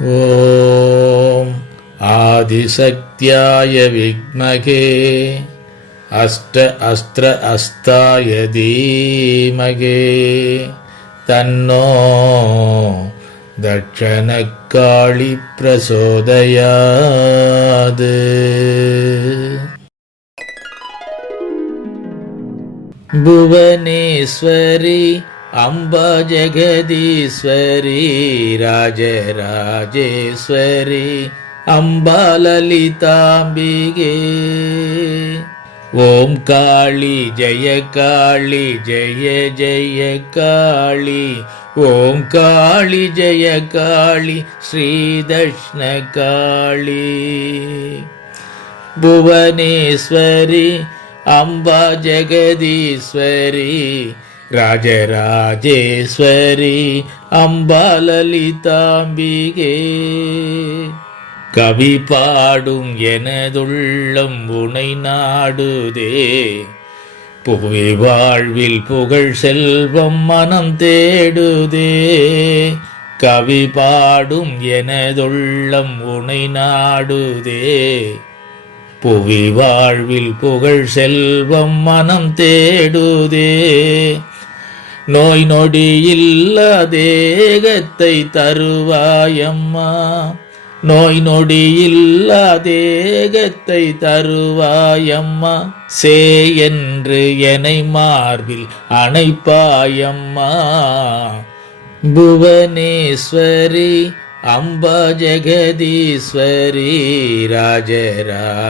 ॐ आदिशक्त्याय विद्महे अष्ट अस्त्र अस्ताय धीमगे तन्नो दक्षिणकाळि प्रचोदयात् भुवनेश्वरी अम्बा जगदीश्वरी राजराजेश्वरी अम्बा ललिताम्बिगे ॐ काळी जय काळी जय जय काळी ॐ काळी जय काळी श्रीदक्ष्णकाळी भुवनेश्वरी अम्बा जगदीश्वरी ராஜராஜேஸ்வரி அம்பாலலிதாம்பிகே. கவி பாடும் எனதுள்ளம் உனை நாடுதே. புவி வாழ்வில் புகழ் செல்வம் மனம் தேடுதே. கவி பாடும் எனதுள்ளம் உனை நாடுதே. புவி வாழ்வில் புகழ் செல்வம் மனம் தேடுதே. நோய் நொடி இல்ல தேகத்தை தருவாயம்மா நோய் நொடி இல்ல தேகத்தை தருவாயம்மா சே என்று என்னை மார்பில் அணைப்பாயம்மா. புவனேஸ்வரி அம்பா ஜெகதீஸ்வரி ராஜராஜேஸ்வரி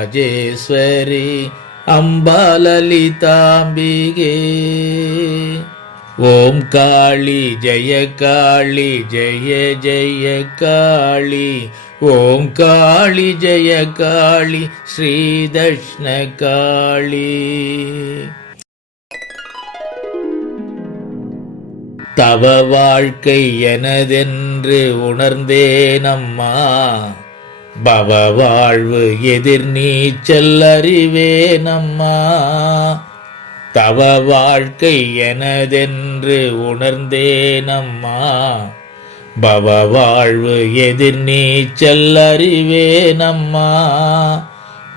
அம்பா லலிதாம்பிகே ஓம் காளி ஜெய காளி ஜெய ஜெய காளி. ஓம் காளி ஜெய காளி ஸ்ரீ காளி. தவ வாழ்க்கை எனதென்று உணர்ந்தேனம்மா பவ வாழ்வு எதிர் நீச்சல் அறிவேனம்மா தவ வாழ்க்கை எனதென்று உணர்ந்தேனம்மா. பவ வாழ்வு எதிர் நீச்சல் அறிவேனம்மா.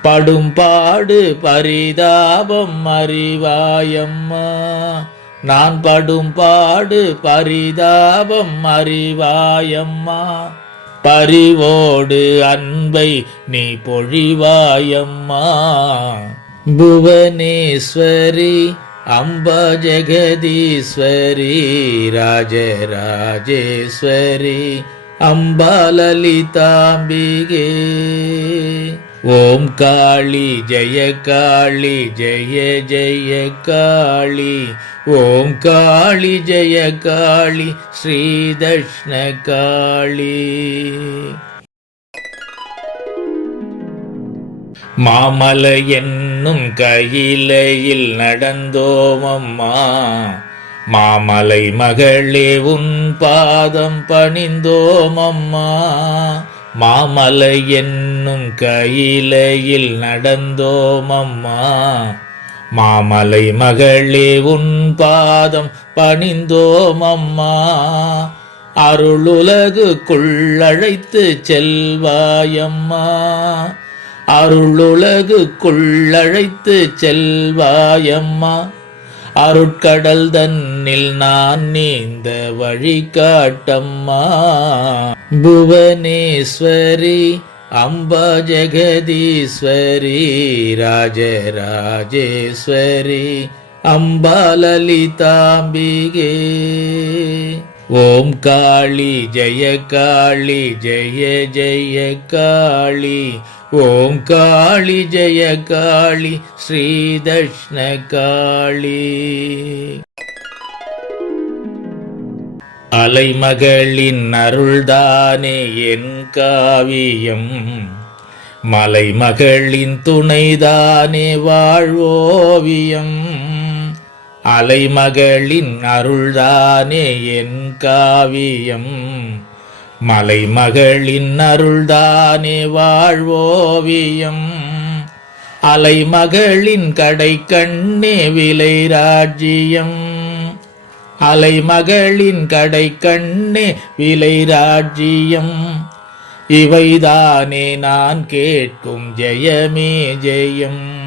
படும் பாடு பரிதாபம் அறிவாயம்மா. நான் படும் பாடு பரிதாபம் அறிவாயம்மா. பரிவோடு அன்பை நீ பொழிவாயம்மா. புவனேஸ்வரி அம்பா ஜெகதீஸ்வரி ராஜராஜேஸ்வரி அம்பா லலிதாம்பிகே. ஓம் காளி ஜெய காளி ஜெய ஜெய காளி. ஓம் காளி ஜெய காளி ஸ்ரீ மாமலை என்னும் கையிலையில் நடந்தோமம்மா. மாமலை மகளே உன் பாதம் பணிந்தோமம்மா. மாமலை என்னும் கையிலையில் நடந்தோமம்மா. மாமலை மகளே உன் பாதம் பணிந்தோமம்மா. அருளுலகுக்குள் அழைத்து செல்வாயம்மா. அருளுலகுக்குள் அழைத்து செல்வாயம்மா. அருட்கடல் தன்னில் நான் நீந்த வழி காட்டம்மா புவனேஸ்வரி அம்பா ஜெகதீஸ்வரி ராஜராஜேஸ்வரி அம்பா லலிதாம்பிகே. ஓம் காளி ஜெய காளி ஜெய ஜெய காளி ஓம் காளி ஜெய காளி ஸ்ரீ தட்சிண காளி. அலைமகளின் அருள்தானே என் காவியம். மலைமகளின் துணைதானே வாழ்வோவியம். அலைமகளின் அருள்தானே என் காவியம். மலைமகளின் அருள்தானே வாழ்வோவியம். அலைமகளின் கடை கண்ணே விலை ராஜ்யம். அலைமகளின் கடை கண்ணே விலை ராஜ்யம். இவைதானே நான் கேட்கும் ஜெயமே ஜெயம்.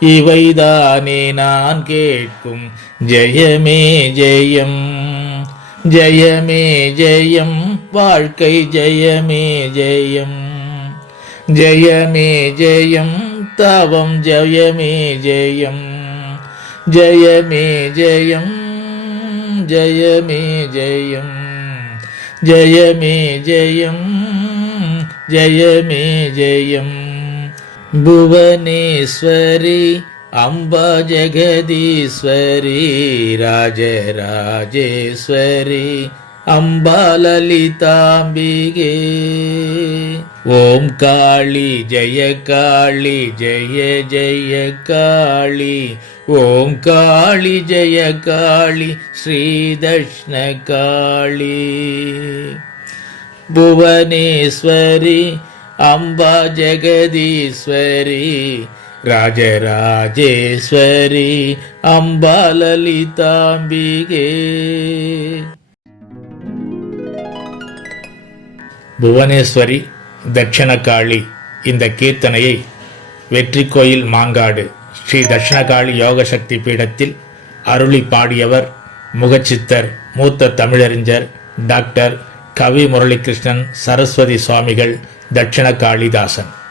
இவைதானே நான் கேட்கும் ஜெயமே ஜெயம். ஜெயமே ஜெயம் வாழ்க்கை ஜெயமே ஜெயம் ஜெயமே ஜெயம் தவம் ஜெயமே ஜெயம் ஜெயமே ஜெயம் ஜெயமே ஜெயம் ஜெயமே ஜெயம் ஜெயமே ஜெயம் புவனேஸ்வரி அம்பா ஜெகதீஸ்வரி ராஜராஜேஸ்வரி அம்பா லலிதாம்பிகே. ஓம் காளி ஜெய காளி ஜெய ஜெய காளி. ஓம் காளி ஜெய காளி ஸ்ரீதர்ஷ்ண காளி. புவனேஸ்வரி அம்பா ஜெகதீஸ்வரி ராஜராஜேஸ்வரி அம்பாலலிதாம்பிகே. புவனேஸ்வரி தட்சிணகாளி இந்த கீர்த்தனையை வெற்றி கோயில் மாங்காடு ஸ்ரீ தட்சிணகாளி யோகசக்தி பீடத்தில் அருளி பாடியவர் முகச்சித்தர் மூத்த தமிழறிஞர் டாக்டர் கவி முரளிகிருஷ்ணன் சரஸ்வதி சுவாமிகள் தட்சிண காளிதாசன்